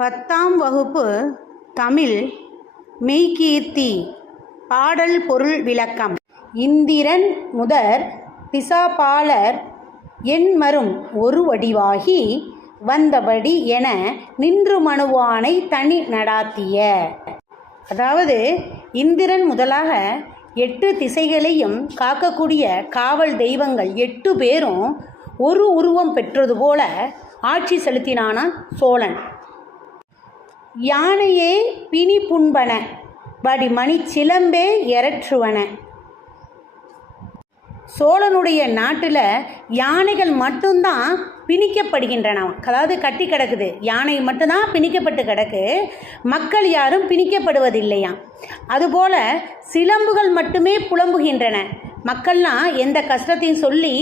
10ஆம் வகுப்பு தமிழ் மெய்கீர்த்தி பாடல் பொருள் விளக்கம். இந்திரன் முதற் திசாபாலர் எண்மரும் ஒரு வடிவாகி வந்தபடி என நின்று மனுவானை தனி நடாத்திய. அதாவது இந்திரன் முதலாக 8 திசைகளையும் காக்கக்கூடிய காவல் தெய்வங்கள் 8 பேரும் ஒரு உருவம் பெற்றது போல ஆட்சி செலுத்தினானான் சோழன். யானையே பிணி புண்பன வடி மணி சிலம்பே எரற்றுவன. சோழனுடைய நாட்டில் யானைகள் மட்டும்தான் பிணிக்கப்படுகின்றன. அதாவது கட்டி கிடக்குது, யானை மட்டும்தான் பிணிக்கப்பட்டு கிடக்கு, மக்கள் யாரும் பிணிக்கப்படுவதில்லையாம். அதுபோல் சிலம்புகள் மட்டுமே புலம்புகின்றன. மக்கள்லாம் எந்த கஷ்டத்தையும் சொல்லி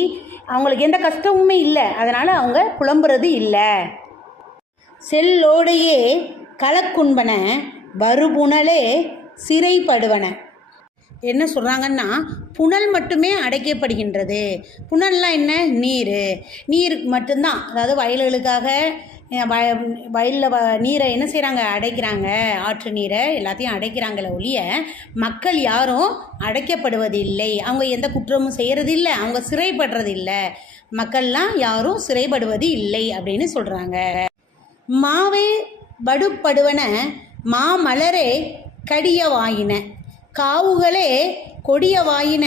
அவங்களுக்கு எந்த கஷ்டமுமே இல்லை, அதனால் அவங்க புலம்புறது இல்லை. செல்லோடையே களக்குண்பன வருபுணலே சிறைப்படுவன. என்ன சொல்கிறாங்கன்னா, புனல் மட்டுமே அடைக்கப்படுகின்றது. புனல்லாம் என்ன? நீர் மட்டும்தான். அதாவது வயல்களுக்காக வயலில் நீரை என்ன செய்கிறாங்க? அடைக்கிறாங்க. ஆற்று நீரை எல்லாத்தையும் அடைக்கிறாங்களே ஒழிய மக்கள் யாரும் அடைக்கப்படுவதில்லை. அவங்க எந்த குற்றமும் செய்கிறதில்லை, அவங்க சிறைப்படுறதில்லை. மக்கள்லாம் யாரும் சிறைப்படுவது இல்லை அப்படின்னு சொல்கிறாங்க. மாவே வடுப்படுவன மாமலரே கடியவாயின காவுகளே கொடியவாயின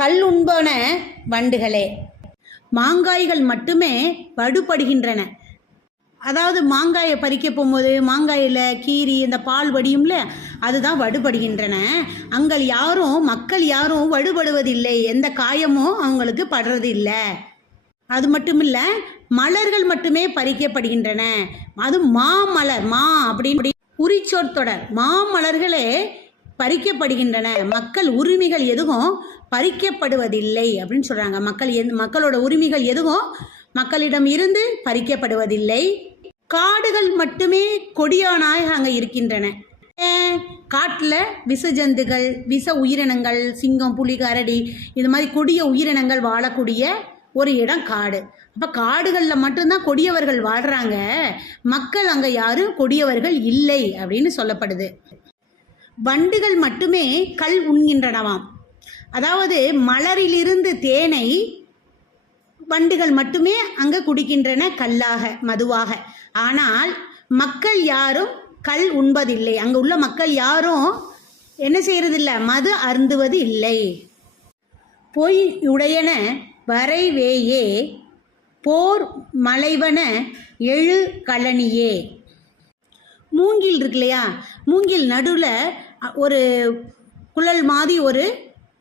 கல்லுண்பன வண்டுகளே. மாங்காய்கள் மட்டுமே வடுபடுகின்றன. அதாவது மாங்காயை பறிக்க போகும்போது மாங்காயில் கீரி இந்த பால் வடியும்ல, அதுதான் வடுபடுகின்றன. மக்கள் யாரும் வடுபடுவதில்லை, எந்த காயமும் அவங்களுக்கு படுறது இல்லை. அது மட்டும் இல்லை, மலர்கள் மட்டுமே பறிக்கப்படுகின்றன. அது மாமலர், அப்படின்னு உரிச்சொற்தொடர். மாமலர்களே பறிக்கப்படுகின்றன. மக்கள் உரிமைகள் எதுவும் பறிக்கப்படுவதில்லை அப்படின்னு சொல்கிறாங்க. மக்களோட உரிமைகள் எதுவும் மக்களிடம் இருந்து பறிக்கப்படுவதில்லை. காடுகள் மட்டுமே கொடியானாக அங்கே இருக்கின்றன. காட்டில் விஷ ஜந்துகள், விஷ உயிரினங்கள், சிங்கம், புலி, கரடி, இது மாதிரி கொடிய உயிரினங்கள் வாழக்கூடிய ஒரு இடம் காடு. அப்போ காடுகளில் மட்டும்தான் கொடியவர்கள் வாழ்கிறாங்க. மக்கள் அங்கே யாரும் கொடியவர்கள் இல்லை அப்படின்னு சொல்லப்படுது. வண்டுகள் மட்டுமே கல் உண்கின்றனவாம். அதாவது மலரிலிருந்து தேனை வண்டுகள் மட்டுமே அங்கே குடிக்கின்றன, கல்லாக, மதுவாக. ஆனால் மக்கள் யாரும் கல் உண்பதில்லை. அங்கே உள்ள மக்கள் யாரும் என்ன செய்கிறதில்லை? மது அருந்துவது இல்லை. பொய் உடையன வரைவேயே போர் மலைவன எழு கழனியே. மூங்கில் இருக்கு இல்லையா, மூங்கில் நடுவில் ஒரு குழல் மாதிரி ஒரு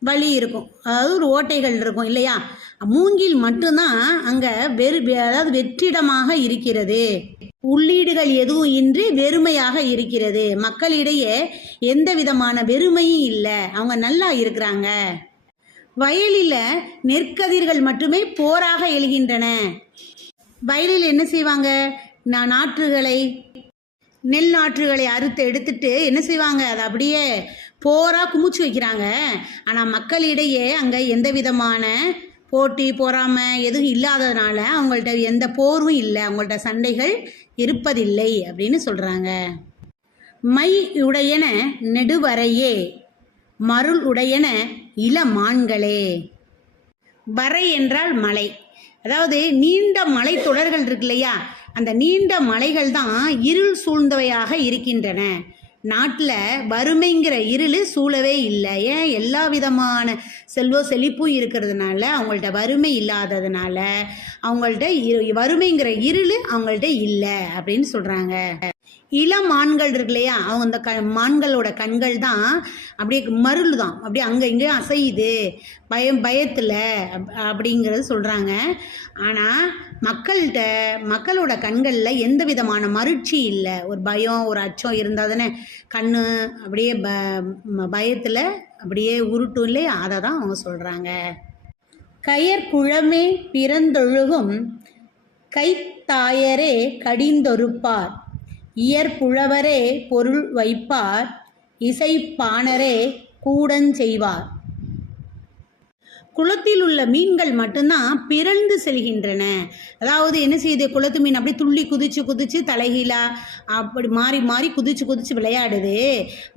வழி இருக்கும், அதாவது ஒரு ஓட்டைகள் இருக்கும் இல்லையா. மூங்கில் மட்டும்தான் அங்கே அதாவது வெற்றிடமாக இருக்கிறது. உள்ளீடுகள் எதுவும் இன்றி வெறுமையாக இருக்கிறது. மக்களிடையே எந்த விதமான வெறுமையும் இல்லை, அவங்க நல்லா இருக்கிறாங்க. வயலில் நெற்கதிர்கள் மட்டுமே போராக எழுகின்றன. வயலில் என்ன செய்வாங்க? நெல் நாற்றுகளை அறுத்து எடுத்துட்டு என்ன செய்வாங்க? அதை அப்படியே போராக குமிச்சு வைக்கிறாங்க. ஆனால் மக்களிடையே அங்கே எந்த விதமான போட்டி பொறாமை எதுவும் இல்லாததுனால அவங்கள்ட்ட எந்த போரும் இல்லை, அவங்கள்ட்ட சண்டைகள் இருப்பதில்லை அப்படின்னு சொல்கிறாங்க. மை உடையன நெடுவரையே மருள் உடையன இளமான்களே. வரை என்றால் மலை, அதாவது நீண்ட மலை தொடர்கள் இருக்கு இல்லையா, அந்த நீண்ட மலைகள் தான் இருள் சூழ்ந்தவையாக இருக்கின்றன. நாட்டில் வறுமைங்கிற இருள் சூழவே இல்லை. ஏன்? எல்லா விதமான செழிப்பும் இருக்கிறதுனால, அவங்கள்ட்ட வறுமை இல்லாததுனால அவங்கள்ட்ட வறுமைங்கிற இருள் அவங்கள்ட்ட இல்லை அப்படின்னு சொல்கிறாங்க. இளமான்கள் இருக்கு இல்லையா, அவங்க அந்த மான்களோட கண்கள் தான் அப்படியே மருள் தான், அப்படியே அங்கே இங்கே அசையுது, பயத்தில் அப்படிங்கிறது சொல்கிறாங்க. ஆனால் மக்களோட கண்களில் எந்த விதமான மருட்சி இல்லை. ஒரு பயம், ஒரு அச்சம் இருந்தால் தானே கண் அப்படியே பயத்தில் அப்படியே உருட்டும் இல்லையா, அதை தான் அவங்க சொல்கிறாங்க. கயற்குழமே பிறந்தொழுகும் கைத்தாயரே கடிந்தொருப்பார் இயற்புழவரே பொருள் வைப்பார் இசைப்பாணரே கூடஞ்செய்வார். குளத்தில் உள்ள மீன்கள் மட்டும்தான் பிறழ்ந்து செல்கின்றன. அதாவது என்ன செய்யுது, குளத்து மீன் அப்படி துள்ளி குதிச்சு தலைகீழா அப்படி மாறி மாறி குதிச்சு விளையாடுது.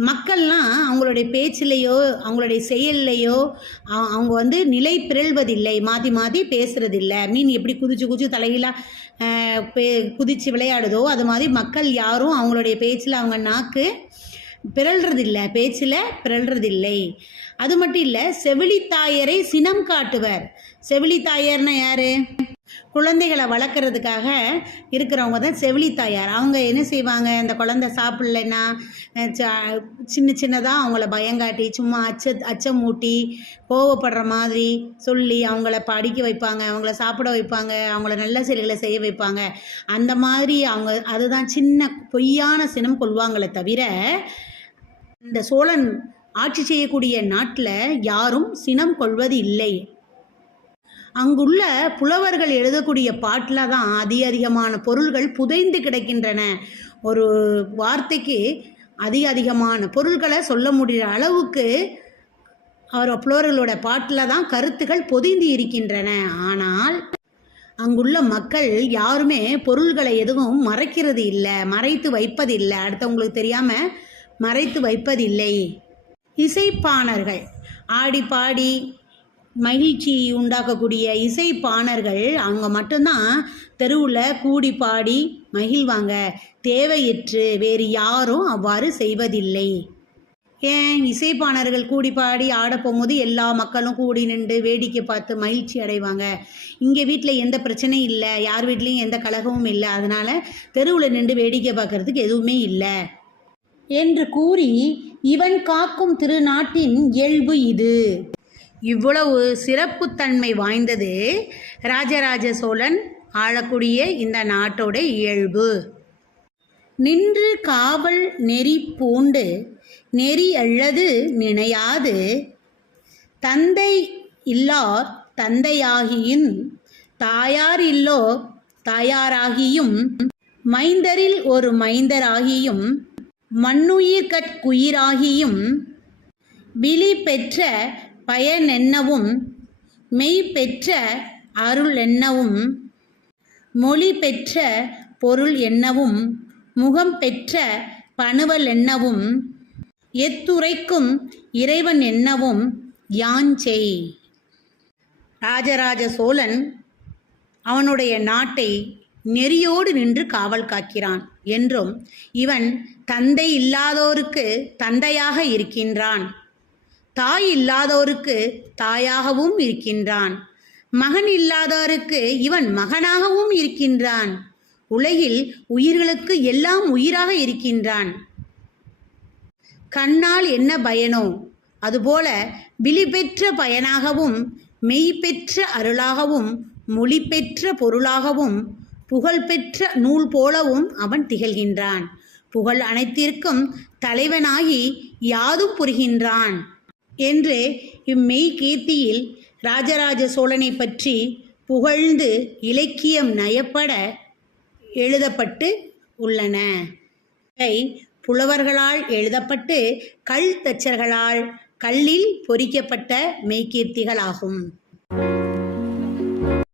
மக்கள்லாம் அவங்களுடைய பேச்சிலையோ அவங்களுடைய செயல்லையோ அவங்க வந்து நிலை பிறழ்வதில்லை, மாற்றி பேசுறதில்லை. மீன் எப்படி குதிச்சு தலைகீழா குதித்து விளையாடுதோ அது மாதிரி மக்கள் யாரும் அவங்களுடைய பேச்சில் அவங்க நாக்கு பிறழ்றதில்லை, பேச்சில் பிறழ்றதில்லை. அது மட்டும் இல்லை, செவிலித்தாயரை சினம் காட்டுவர். செவிலித்தாயர்னா யார்? குழந்தைகளை வளர்க்குறதுக்காக இருக்கிறவங்க தான் செவிலித்தாயார். அவங்க என்ன செய்வாங்க, அந்த குழந்தை சாப்பிட்லன்னா சின்னதாக அவங்கள பயங்காட்டி சும்மா அச்சம் மூட்டி கோவப்படுற மாதிரி சொல்லி அவங்கள படிக்க வைப்பாங்க, அவங்கள சாப்பிட வைப்பாங்க, அவங்கள நல்ல செயல்களை செய்ய வைப்பாங்க. அந்த மாதிரி அவங்க அதுதான் சின்ன பொய்யான சினம் கொள்வாங்களே தவிர, இந்த சோழன் ஆட்சி செய்யக்கூடிய நாட்டில் யாரும் சினம் கொள்வது இல்லை. அங்குள்ள புலவர்கள் எழுதக்கூடிய பாட்டில் தான் அதிகமான பொருள்கள் புதைந்து கிடக்கின்றன. ஒரு வார்த்தைக்கு அதிகமான பொருள்களை சொல்ல முடிகிற அளவுக்கு புலவர்களோட பாட்டில் தான் கருத்துக்கள் பொதிந்து இருக்கின்றன. ஆனால் அங்குள்ள மக்கள் யாருமே பொருள்களை எதுவும் மறைக்கிறது இல்லை, மறைத்து வைப்பதில்லை, அடுத்தவங்களுக்கு தெரியாமல் மறைத்து வைப்பதில்லை. இசைப்பாணர்கள் ஆடி பாடி மகிழ்ச்சி உண்டாக்கக்கூடிய இசைப்பாணர்கள் அவங்க மட்டும்தான் தெருவில் கூடி பாடி மகிழ்வாங்க. தேவையற்று வேறு யாரும் அவ்வாறு செய்வதில்லை. ஏன், இசைப்பாணர்கள் கூடி பாடி ஆட போகும்போது எல்லா மக்களும் கூடி நின்று வேடிக்கை பார்த்து மகிழ்ச்சி அடைவாங்க. இங்கே வீட்டில் எந்த பிரச்சனையும் இல்லை, யார் வீட்லேயும் எந்த கலகமும் இல்லை, அதனால் தெருவில் நின்று வேடிக்கை பார்க்குறதுக்கு எதுவுமே இல்லை என்று கூறி இவன் காக்கும் திருநாட்டின் இயல்பு இது. இவ்வளவு சிறப்புத்தன்மை வாய்ந்தது ராஜராஜ சோழன் ஆளக்கூடிய இந்த நாட்டோட இயல்பு. நின்று காவல் நெறி பூண்டு நெறி அல்லது நினையாது தந்தை இல்லார் தந்தையாகியும் தாயார் இல்லோர் தாயாராகியும் மைந்தரில் ஒரு மைந்தராகியும் மண்ணுயிர்கட்குயிராகியும் விழி பெற்ற பயனென்னவும் மெய் பெற்ற அருள் என்னவும் மொழி பெற்ற பொருள் என்னவும் முகம் பெற்ற பணுவல் என்னவும் எத்துரைக்கும் இறைவன் என்னவும் யாஞ்செய். ராஜராஜ சோழன் அவனுடைய நாட்டை நெறியோடு நின்று காவல் காக்கிறான் என்றும் இவன் தந்தை இல்லாதோருக்கு தந்தையாக இருக்கின்றான், தாய் இல்லாதோருக்கு தாயாகவும் இருக்கின்றான், மகன் இல்லாதோருக்கு இவன் மகனாகவும் இருக்கின்றான், உலகில் உயிர்களுக்கு எல்லாம் உயிராக இருக்கின்றான். கண்ணால் என்ன பயனோ அதுபோல விழி பெற்ற பயனாகவும் மெய் பெற்ற அருளாகவும் மொழி பெற்ற பொருளாகவும் புகழ்பெற்ற நூல் போலவும் அவன் திகழ்கின்றான். புகழ் அனைத்திற்கும் தலைவனாகி யாதும் புரிகின்றான் என்று இம்மெய் கீர்த்தியில் ராஜராஜ சோழனை பற்றி புகழ்ந்து இலக்கியம் நயப்பட எழுதப்பட்டு உள்ளன. இவை புலவர்களால் எழுதப்பட்டு கல் தச்சர்களால் கல்லில் பொறிக்கப்பட்ட மெய்கீர்த்திகளாகும்.